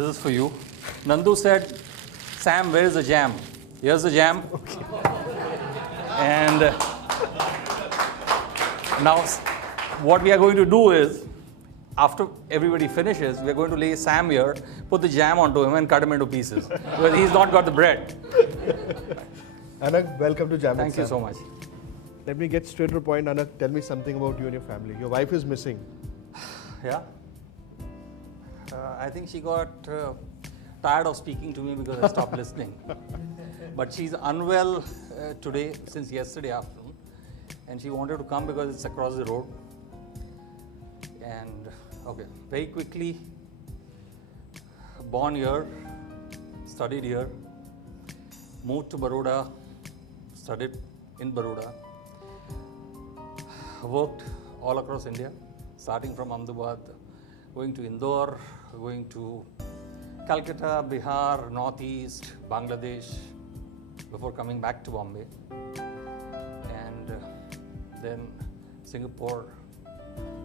This is for you. Nandu said, Sam, where is the jam? Here's the jam. Okay. And now what we are going to do is, after everybody finishes, we are going to lay Sam here, put the jam onto him and cut him into pieces. Because he's not got the bread. Anaggh, welcome to Jam. Thank you so much. Let me get straight to the point. Anaggh, tell me something about you and your family. Your wife is missing. Yeah. I think she got tired of speaking to me because I stopped listening. But she's unwell today, since yesterday afternoon. And she wanted to come because it's across the road. And, okay, very quickly, born here, studied here, moved to Baroda, studied in Baroda, worked all across India, starting from Ahmedabad, going to Indore, going to Calcutta, Bihar, Northeast, Bangladesh, before coming back to Bombay, and then Singapore,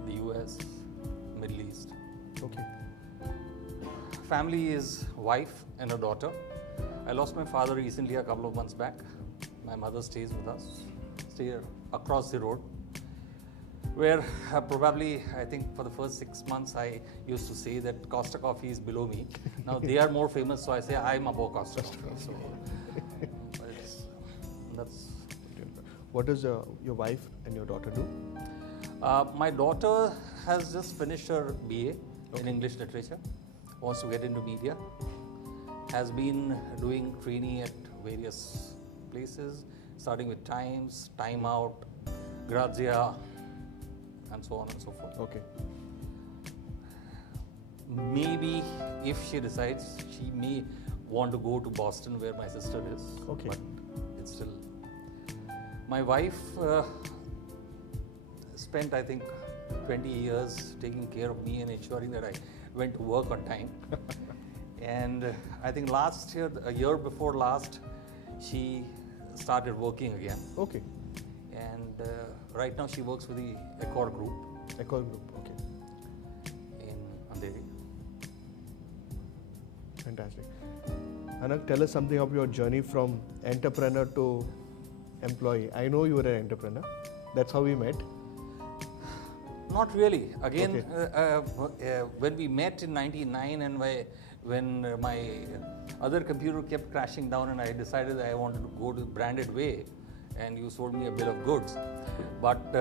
the US, Middle East. Okay. Family is wife and a daughter. I lost my father recently, a couple of months back. My mother stays with us, stay across the road, where probably, I think for the first 6 months, I used to say that Costa Coffee is below me. Now they are more famous, so I say I'm above Costa Coffee. So that's. What does your wife and your daughter do? My daughter has just finished her BA in English literature, wants to get into media, has been doing training at various places, starting with Times, Time Out, Grazia, and so on and so forth. Okay. Maybe if she decides, she may want to go to Boston where my sister is. Okay. But it's still. My wife spent, I think, 20 years taking care of me and ensuring that I went to work on time. And I think last year, a year before last, she started working again. Okay. And right now she works with the Accor Group. Accor Group, okay. In Andheri. Fantastic. Anaggh, tell us something of your journey from entrepreneur to employee. I know you were an entrepreneur. That's how we met. Not really. Again, Okay. when we met in 99 and when my other computer kept crashing down and I decided that I wanted to go to the branded way, and you sold me a bill of goods. But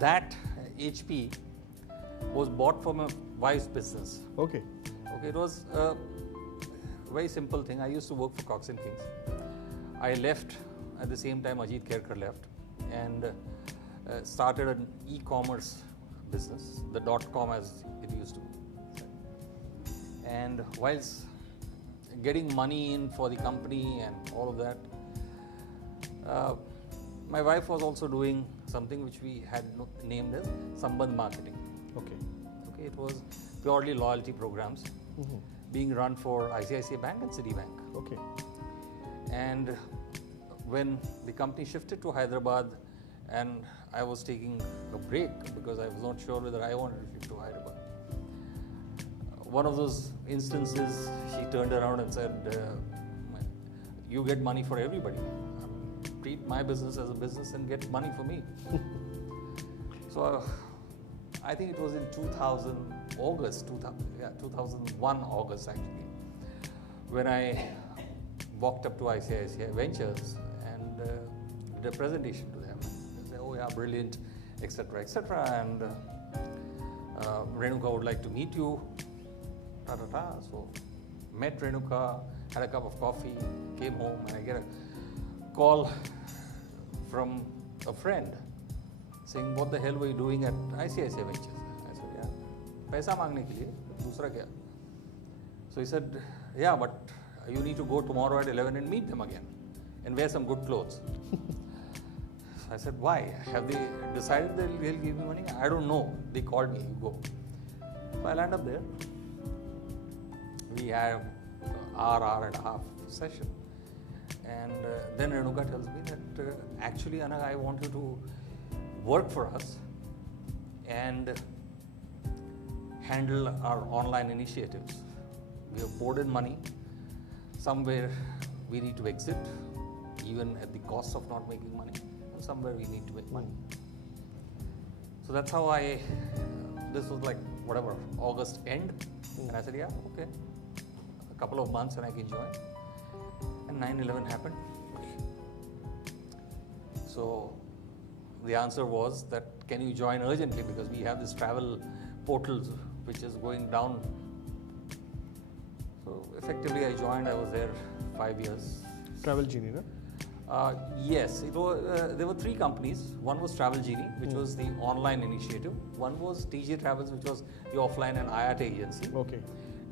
that HP was bought from my wife's business. Okay. Okay, it was a very simple thing. I used to work for Cox and Kings. I left at the same time Ajit Kerkar left and started an e-commerce business, the .com as it used to be. And whilst getting money in for the company and all of that, my wife was also doing something which we had named as Sambandh Marketing. Okay. Okay, it was purely loyalty programs being run for ICICI Bank and Citibank. Okay. And when the company shifted to Hyderabad and I was taking a break because I was not sure whether I wanted to shift to Hyderabad, one of those instances, she turned around and said, you get money for everybody. Treat my business as a business and get money for me. So I think it was in 2001 August actually, when I walked up to ICICI Ventures and did a presentation to them. They said, oh yeah, brilliant, etc., etc. And Renuka would like to meet you. So met Renuka, had a cup of coffee, came home, and I get a call from a friend saying, what the hell were you doing at ICICI Ventures? I said, yeah, paisa mangne ke liye, dusra kya? So he said, yeah, but you need to go tomorrow at 11 and meet them again and wear some good clothes. I said, why? Have they decided they'll give me money? I don't know. They called me, you go. So I land up there. We have hour and a half session. And then Renuka tells me that actually, Anaggh, I want you to work for us and handle our online initiatives. we have poured in money. Somewhere we need to exit, even at the cost of not making money, and somewhere we need to make money. So that's how this was like, whatever, August end. And I said, yeah, okay. A couple of months and I can join. And 9/11 happened. So the answer was that, can you join urgently? Because we have this travel portal which is going down. So effectively I joined. I was there 5 years. Travel Genie, no? Yes, there were three companies. One was Travel Genie, which was the online initiative. One was TJ Travels, which was the offline and IATA agency. Okay.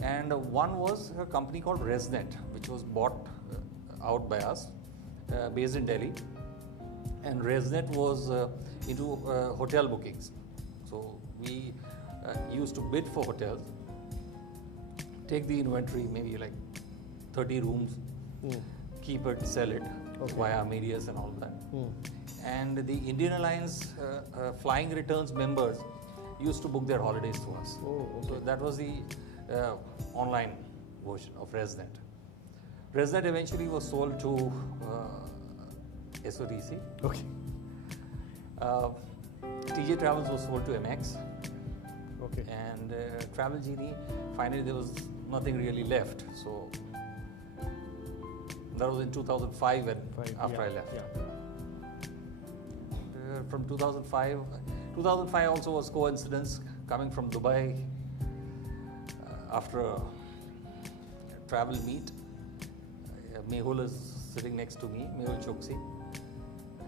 And one was a company called ResNet, which was bought out by us, based in Delhi. And ResNet was into hotel bookings. So we used to bid for hotels, take the inventory, maybe like 30 rooms, keep it, sell it via medias and all that. And the Indian Airlines flying returns members used to book their holidays to us. Oh, okay. So that was the online version of ResNet. ResNet eventually was sold to SOTC. Okay. TJ Travels was sold to MX. Okay. And Travel Genie, finally there was nothing really left. So that was in 2005 after I left. From 2005 also was coincidence, coming from Dubai after a travel meet. Mehul is sitting next to me, Mehul Choksi,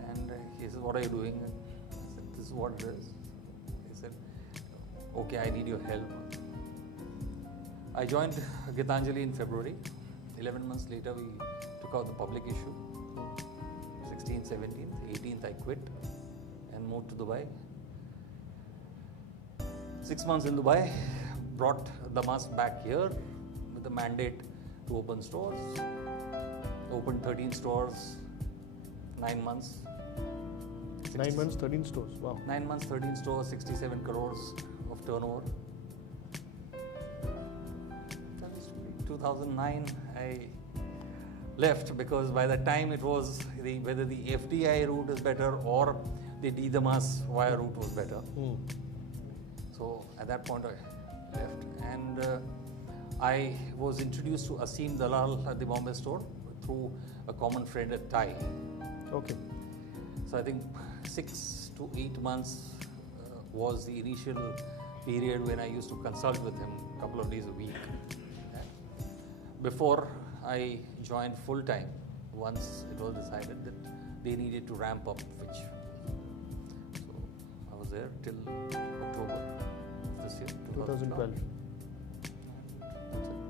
and he said, "What are you doing?" I said, "This is what it is." He said, "Okay, I need your help." I joined Gitanjali in February. 11 months later, we took out the public issue. 16th, 17th, 18th, I quit and moved to Dubai. 6 months in Dubai, brought Damas back here with the mandate to open stores. Opened 13 stores, 9 months. 9 months, 13 stores. Wow. 9 months, 13 stores, 67 crores of turnover. 2009, I left because by that time it was whether the FDI route is better or the Damas via route was better. So at that point I left, and I was introduced to Asim Dalal at the Bombay store through a common friend at Thai. Okay. So I think 6 to 8 months was the initial period when I used to consult with him a couple of days a week. Before I joined full time, once it was decided that they needed to ramp up, so I was there till October of this year, 2012. That's it.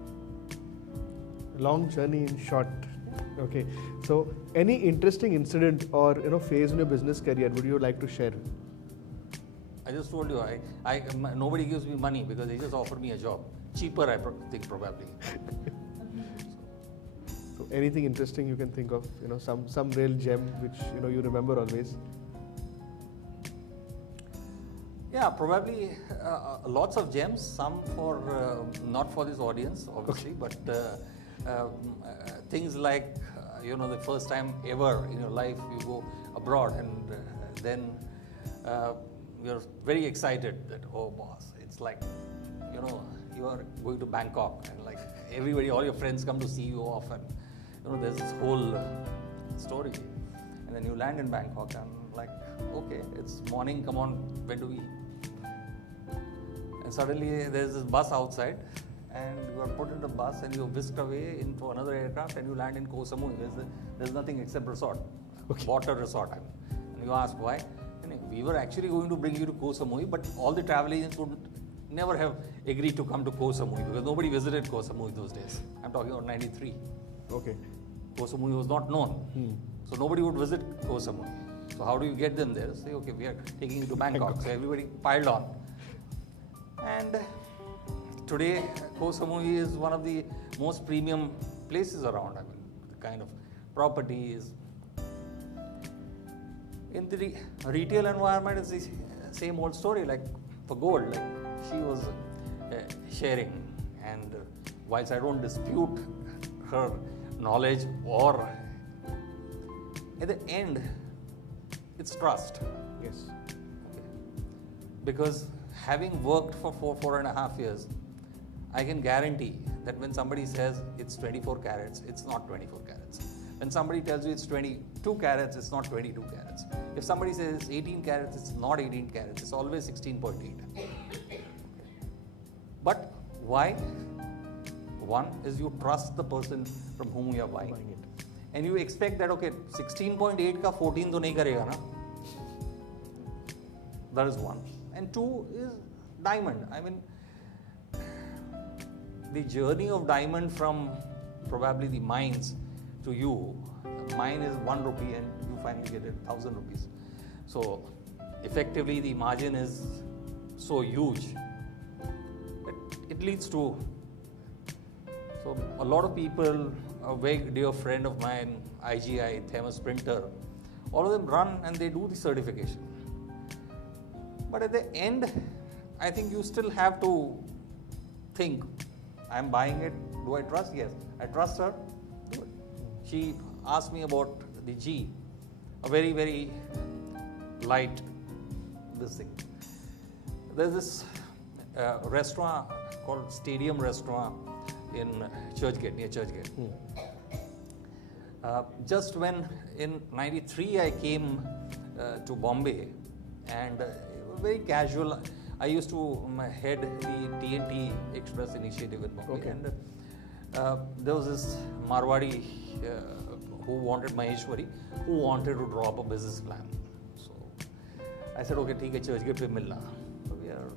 Long journey in short. Okay. So, any interesting incident or phase in your business career would you like to share? I just told you, nobody gives me money because they just offered me a job. Cheaper, I think, probably. So, anything interesting you can think of? Some real gem which you remember always. Yeah, probably lots of gems. Some for not for this audience, obviously, but things like the first time ever in your life you go abroad, and then you're very excited that, oh boss, it's like you are going to Bangkok, and like everybody, all your friends come to see you off, and there's this whole story, and then you land in Bangkok and like, okay, it's morning, come on, when do we? And suddenly there's this bus outside, and you are put in the bus and you're whisked away into another aircraft, and you land in Koh Samui. There's nothing except resort, water resort. And you ask why? And we were actually going to bring you to Koh Samui, but all the travel agents would never have agreed to come to Koh Samui because nobody visited Koh Samui those days. I'm talking about 93. Okay. Koh Samui was not known. So nobody would visit Koh Samui. So how do you get them there? Say, okay, we are taking you to Bangkok. So everybody piled on. And today, Koh Samui is one of the most premium places around. I mean, the kind of properties. In the retail environment, it's the same old story. Like for gold, like she was sharing, and whilst I don't dispute her knowledge, or at the end, it's trust. Yes. Okay. Because having worked for 4.5 years, I can guarantee that when somebody says it's 24 carats, it's not 24 carats. When somebody tells you it's 22 carats, it's not 22 carats. If somebody says it's 18 carats, it's not 18 carats. It's always 16.8. But why? One is you trust the person from whom you are buying it. And you expect that, okay, 16.8 ka 14 to nahi karega na. That is one. And two is diamond. I mean, the journey of diamond from probably the mines to you, mine is 1 rupee and you finally get it 1,000 rupees. So effectively the margin is so huge that it leads to, so a lot of people, a very dear friend of mine, IGI, Themis Printer, all of them run and they do the certification. But at the end, I think you still have to think, I'm buying it, do I trust? Yes, I trust her. Do it. She asked me about the G, a very, very light this thing. There's this restaurant called Stadium Restaurant in Churchgate, near Churchgate. Just when in '93 I came to Bombay, and very casual, I used to head the TNT Express initiative in Bombay. Okay. And there was this Marwadi who wanted Maheshwari, who wanted to draw up a business plan. So I said, okay, theek hai, Churchgate pe milna. So we are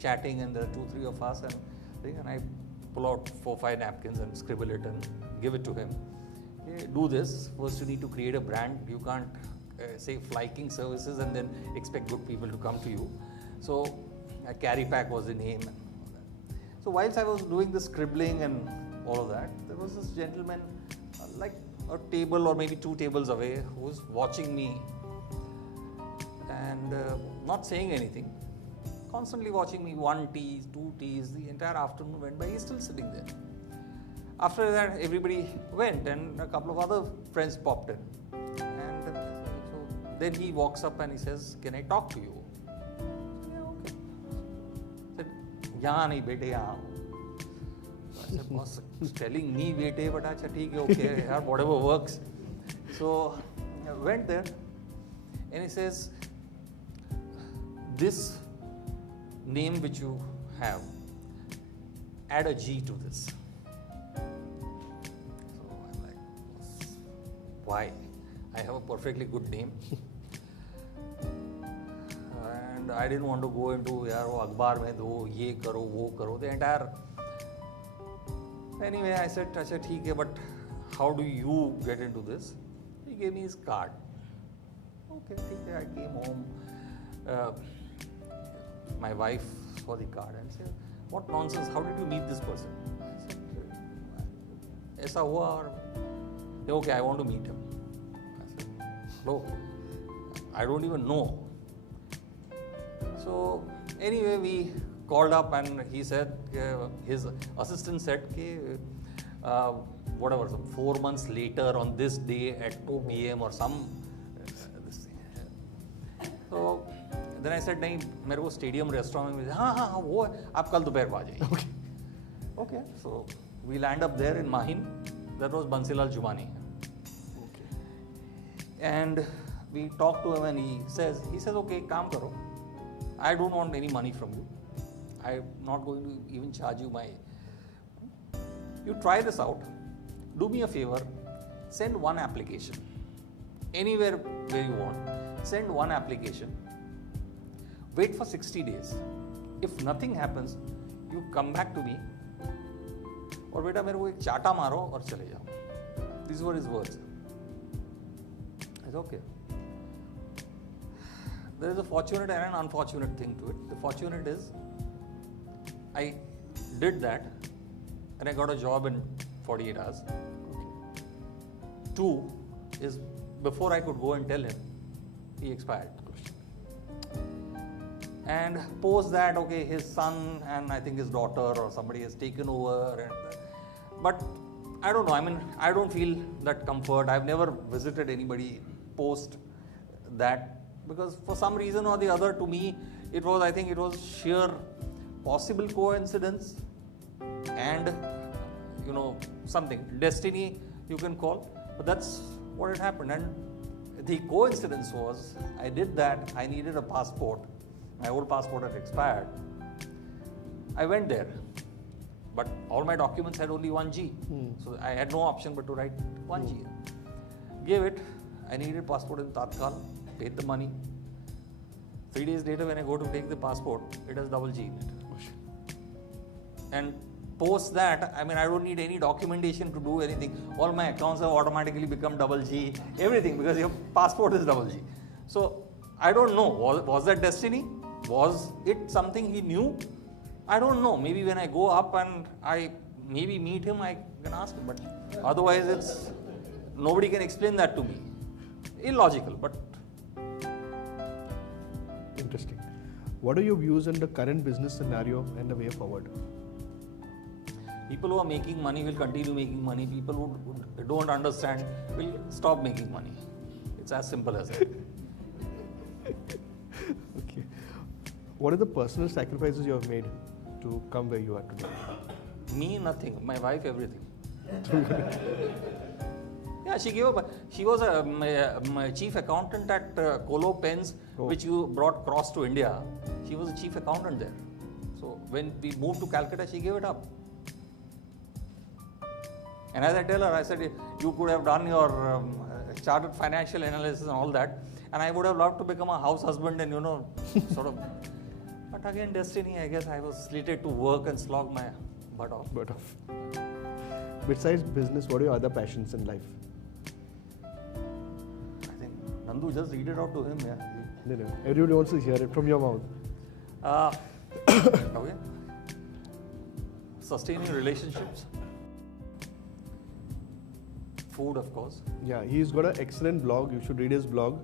chatting, and there are 2-3 of us, and I pull out 4-5 napkins and scribble it and give it to him. Okay, do this. First, you need to create a brand. You can't say flying services and then expect good people to come to you. So Carry Pack was the name. So whilst I was doing the scribbling and all of that, there was this gentleman like a table or maybe 2 tables away who was watching me and not saying anything, constantly watching me. 1 tea, 2 teas, the entire afternoon went by. He's still sitting there. After that, everybody went and a couple of other friends popped in. And so then he walks up and he says, can I talk to you? Yeah, okay. I said, yahan nahi bete, yahan. I said, boss is telling me bete, but acha theek hai, okay, whatever works. So I went there and he says, this name which you have, add a G to this. Why? I have a perfectly good name. And I didn't want to go into, yaar, wo akhbar mein do, ye karo, wo karo, the entire. Anyway, I said, acha, theek hai, but how do you get into this? He gave me his card. Okay, theek hai, I came home. My wife saw the card and said, what nonsense, how did you meet this person? I said, aisa hua aur okay, I want to meet him. I said, no, I don't even know. So anyway, we called up and he said, his assistant said, whatever, some 4 months later on this day at 2 p.m. or some. So then I said, nahi, mere ko Stadium Restaurant mein, हाँ, वो है, आप कल दोपहर को आ जाइए. Okay, so we land up there in Mahin. That was Bansilal Jumani. Okay. And we talked to him and he says, okay, kaam karo. I don't want any money from you. I'm not going to even charge you my. You try this out. Do me a favor. Send 1 application. Anywhere where you want. Send 1 application. Wait for 60 days. If nothing happens, you come back to me. और बेटा मेरे को एक चाटा मारो और चले जाओ. These were his words. I said, okay. There is a fortunate and an unfortunate thing to it. The fortunate is, I did that and I got a job in 48 hours. Okay. 2 is, before I could go and tell him, he expired. And post that, okay, his son and I think his daughter or somebody has taken over. But I don't know, I mean, I don't feel that comfort. I've never visited anybody post that, because for some reason or the other, to me, I think it was sheer possible coincidence and, something, destiny you can call, but that's what had happened. And the coincidence was, I did that, I needed a passport. My old passport had expired. I went there, but all my documents had only 1G. So I had no option but to write 1G. Gave it, I needed passport in Tatkal, paid the money. 3 days later, when I go to take the passport, it has double G in it. And post that, I mean, I don't need any documentation to do anything. All my accounts have automatically become double G, everything, because your passport is double G. So I don't know, was that destiny? Was it something he knew? I don't know. Maybe when I go up and I maybe meet him, I can ask him. But otherwise, nobody can explain that to me. Illogical, but interesting. What are your views on the current business scenario and the way forward? People who are making money will continue making money. People who don't understand will stop making money. It's as simple as that. Okay. What are the personal sacrifices you have made to come where you are today? Me, nothing. My wife, everything. Yeah, she gave up. She was my chief accountant at Colo Pens, which you brought across to India. She was a chief accountant there. So when we moved to Calcutta, she gave it up. And as I tell her, I said, you could have done your chartered financial analysis and all that, and I would have loved to become a house husband and, sort of. But again, destiny, I guess I was slated to work and slog my butt off. Besides business, what are your other passions in life? I think Nandu, just read it out to him. Yeah. No. Everybody wants to hear it from your mouth. Okay. Sustaining relationships. Food, of course. Yeah, he's got an excellent blog. You should read his blog.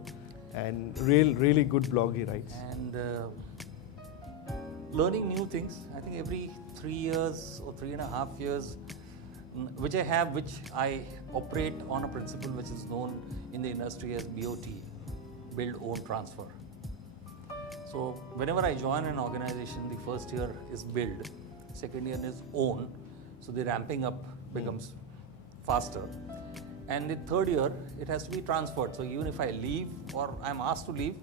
And really good blog he writes. And learning new things. I think every 3 years or 3.5 years, which I operate on a principle which is known in the industry as BOT, build, own, transfer. So whenever I join an organization, the first year is build, second year is own. So the ramping up becomes faster. And the third year, it has to be transferred. So even if I leave or I'm asked to leave,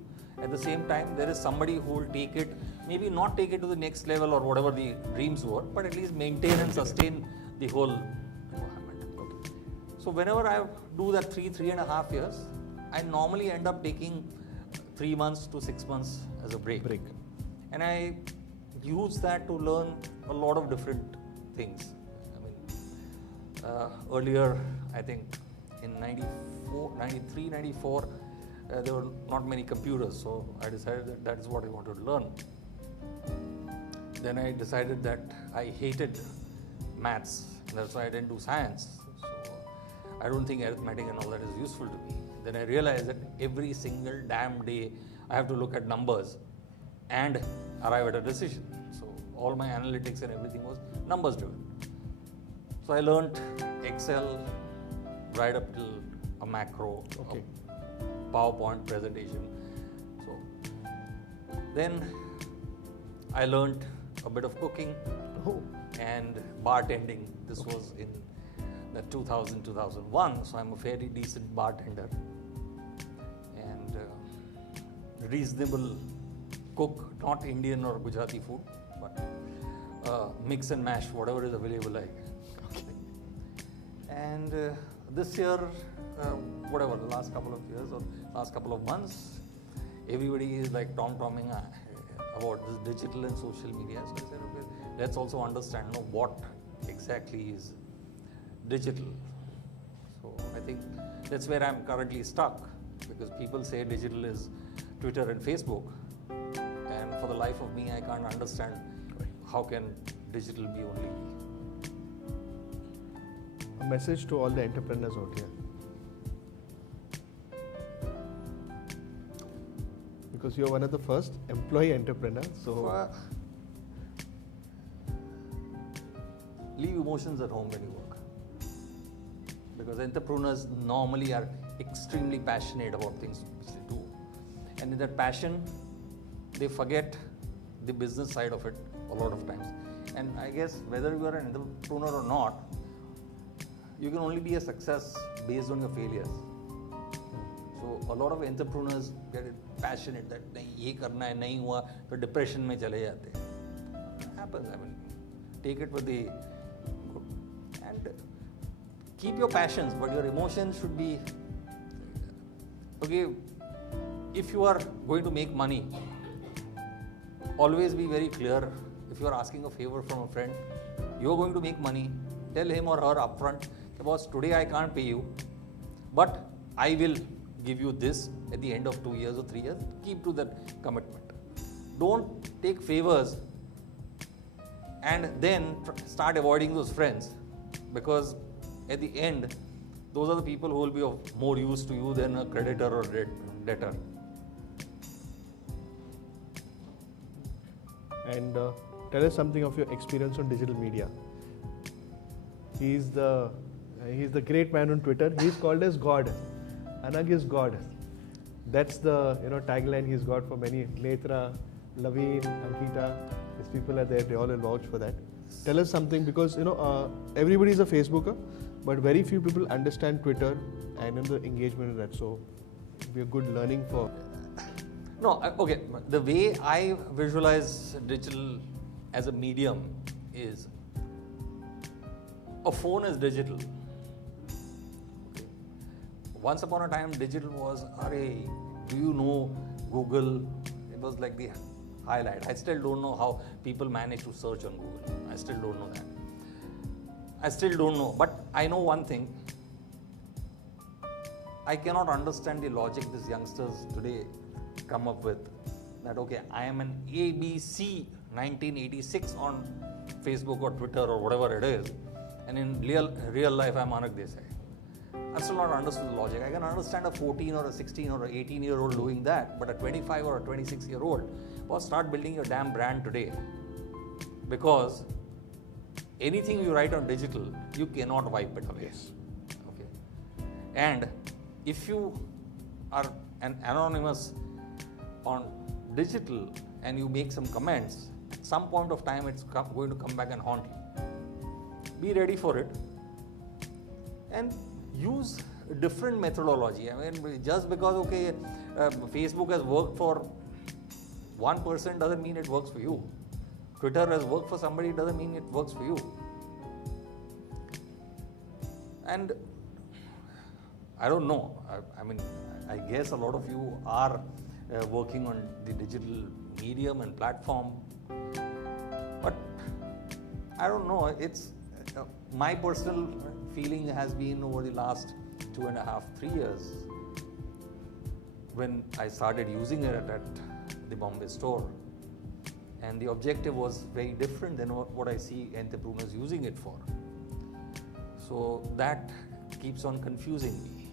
at the same time, there is somebody who will take it, maybe not take it to the next level or whatever the dreams were, but at least maintain and sustain the whole environment. Okay. So whenever I do that 3.5 years, I normally end up taking 3 months to 6 months as a break. And I use that to learn a lot of different things. I mean, earlier, I think in 93, 94, there were not many computers, so I decided that is what I wanted to learn. Then I decided that I hated maths, and that's why I didn't do science. So I don't think arithmetic and all that is useful to me. Then I realized that every single damn day I have to look at numbers and arrive at a decision. So all my analytics and everything was numbers driven. So I learned Excel right up till a macro, okay. a PowerPoint presentation. So then I learned a bit of cooking and bartending. This was in the 2000, 2001, so I'm a fairly decent bartender and reasonable cook, not Indian or Gujarati food, but mix and mash, whatever is available. And this year, whatever, the last couple of years or last couple of months, everybody is like tom-tomming about this digital and social media. So I said, okay, let's also understand what exactly is digital. So I think that's where I'm currently stuck, because people say digital is Twitter and Facebook, and for the life of me, I can't understand how can digital be only. A message to all the entrepreneurs out here. because you're one of the first employee entrepreneur. So leave emotions at home when you work, because entrepreneurs normally are extremely passionate about things which they do, and in that passion they forget the business side of it a lot of times. And I guess whether you are an entrepreneur or not, you can only be a success based on your failures. So a lot of entrepreneurs get passionate that नहीं ये करना है, नहीं हुआ तो depression में चले जाते हैं. It happens. I mean, take it with the and keep your passions, but your emotions should be okay. If you are going to make money, always be very clear. If you are asking a favor from a friend, you are going to make money. Tell him or her upfront, boss, today I can't pay you, but I will give you this at the end of 2 years or 3 years. Keep to that commitment. Don't take favors and then start avoiding those friends, because at the end, those are the people who will be of more use to you than a creditor or debtor. And tell us something of your experience on digital media. He's the great man on Twitter. He's called as God. Anaggh is God. That's the tagline he's got for many. Netra, Laveen, Ankita, these people are there. They all will vouch for that. Tell us something, because everybody is a Facebooker, but very few people understand Twitter and the engagement in that. So it'll be a good learning for. No, okay. The way I visualize digital as a medium is a phone is digital. Once upon a time, digital was, do you know Google? It was like the highlight. I still don't know how people manage to search on Google. I still don't know that. I still don't know. But I know one thing. I cannot understand the logic these youngsters today come up with. That, okay, I am an ABC 1986 on Facebook or Twitter or whatever it is. And in real life, I'm Anaggh Desai. I've still not understood the logic. I can understand a 14 or a 16 or an 18-year-old doing that, but a 25 or a 26-year-old, well, start building your damn brand today. Because anything you write on digital, you cannot wipe it away. Yes. Okay. And if you are an anonymous on digital and you make some comments, at some point of time it's going to come back and haunt you. Be ready for it. And use a different methodology. I mean, just because Facebook has worked for one person doesn't mean it works for you. Twitter has worked for somebody doesn't mean it works for you. And I don't know. I mean, I guess a lot of you are working on the digital medium and platform, but I don't know. It's my personal feeling has been over the last 2.5, 3 years when I started using it at the Bombay store, and the objective was very different than what I see entrepreneurs using it for. So that keeps on confusing me.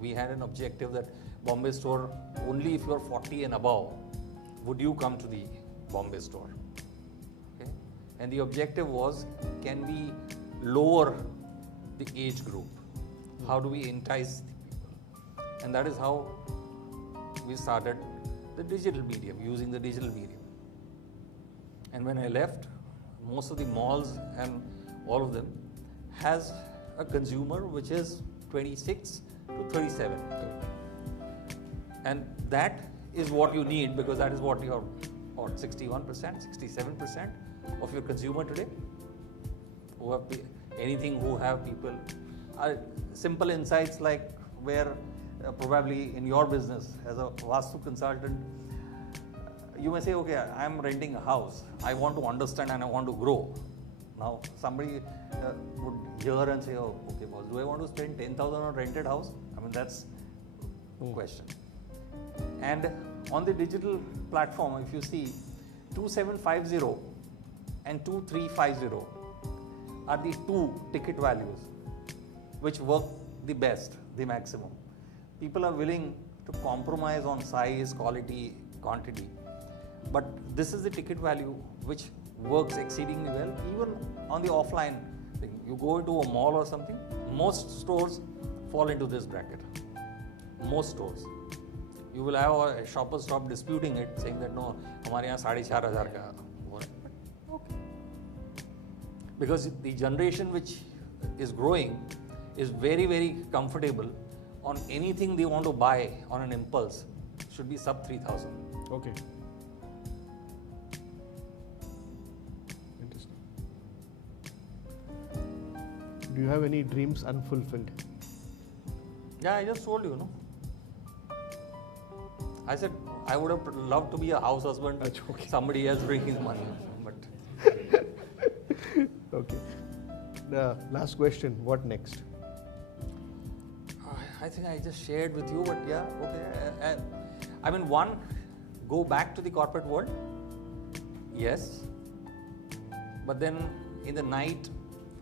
We had an objective that Bombay store, only if you are 40 and above would you come to the Bombay store. Okay? And the objective was, can we lower the age group? How do we entice the people? And that is how we started the digital medium, using the digital medium. And when I left, most of the malls and all of them has a consumer which is 26 to 37. And that is what you need, because that is what your 61%, 67% of your consumer today who have who have people are simple insights, like where probably in your business as a Vastu consultant, you may say, okay, I am renting a house. I want to understand and I want to grow. Now, somebody would hear and say, oh, okay, boss, do I want to spend 10,000 on a rented house? I mean, that's a question. And on the digital platform, if you see 2750 and 2350 are the two ticket values which work the best, the maximum. People are willing to compromise on size, quality, quantity. But this is the ticket value which works exceedingly well, even on the offline thing. You go into a mall or something, most stores fall into this bracket. Most stores. You will have a shopper stop disputing it, saying that no, हमारे यहाँ 4,500 का वो है. Okay. Because the generation which is growing is very, very comfortable on anything they want to buy on an impulse. Should be sub 3,000. Okay. Interesting. Do you have any dreams unfulfilled? Yeah, I just told you, no. I said I would have loved to be a house husband. Okay. Somebody else bringing money, but. Okay. The last question. What next? I think I just shared with you, but yeah, okay. I mean, one, go back to the corporate world. Yes. But then in the night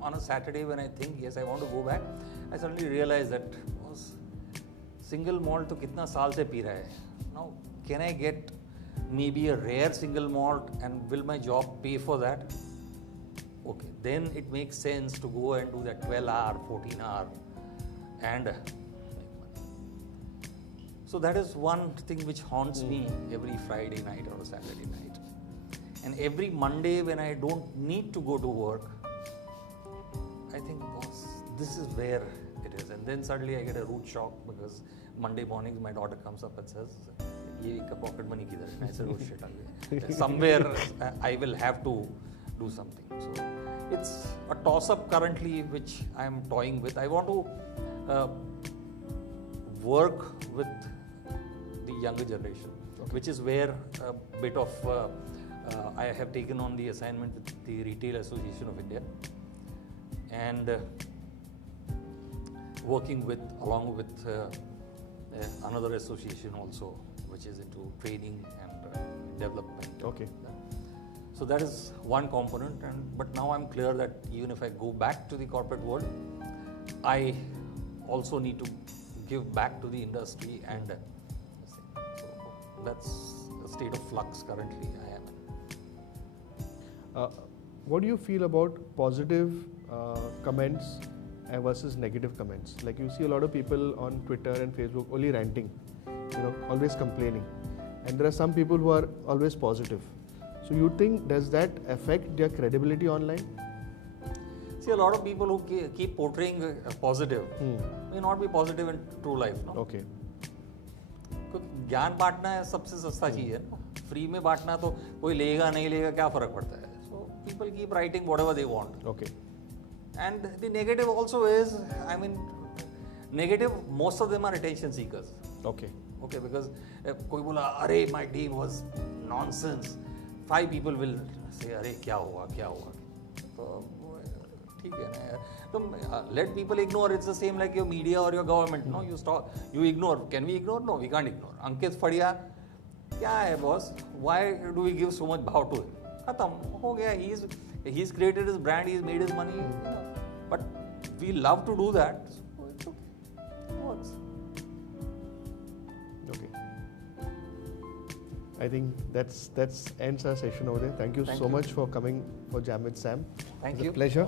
on a Saturday when I think, yes, I want to go back, I suddenly realized that single malt to kitna saal se pee raha hai. Now, can I get maybe a rare single malt and will my job pay for that? Okay, then it makes sense to go and do that 12-hour, 14-hour and make money. So that is one thing which haunts me every Friday night or Saturday night. And every Monday when I don't need to go to work, I think, boss, this is where it is. And then suddenly I get a root shock because Monday mornings my daughter comes up and says, "Ye ka pocket money kidhar hai?" And I said, "Oh shit, somewhere I will have to do something." So it's a toss-up currently which I am toying with. I want to work with the younger generation, which is where a bit of I have taken on the assignment with the Retail Association of India and working with along with another association also, which is into training and development. Okay. So that is one component, but now I'm clear that even if I go back to the corporate world, I also need to give back to the industry, and so that's a state of flux currently I am in. What do you feel about positive comments versus negative comments? Like you see a lot of people on Twitter and Facebook only ranting, always complaining, and there are some people who are always positive. So you think, does that affect their credibility online? See, a lot of people who keep portraying positive may not be positive in true life, no? Okay. क्योंकि ज्ञान बांटना है सबसे सस्ता चीज है ना, free में बांटना तो कोई लेगा नहीं लेगा क्या फर्क पड़ता है. So people keep writing whatever they want. Okay. And the negative also is, I mean, negative, most of them are attention seekers. Okay. Okay, because कोई बोला अरे my team was nonsense, 5 people will say अरे क्या हुआ तो ठीक है ना. तो let people ignore. It's the same like your media or your government. No, you ignore. Can we ignore? No, we can't ignore. Ankit Fadhia, क्या है boss? Why do we give so much bow to him? खत्म हो गया. He's created his brand. He's made his money. But we love to do that. So it's okay. It works. Okay. I think that's ends our session over there. Thank you so much for coming for Jam with Sam. Thank it was you. a pleasure.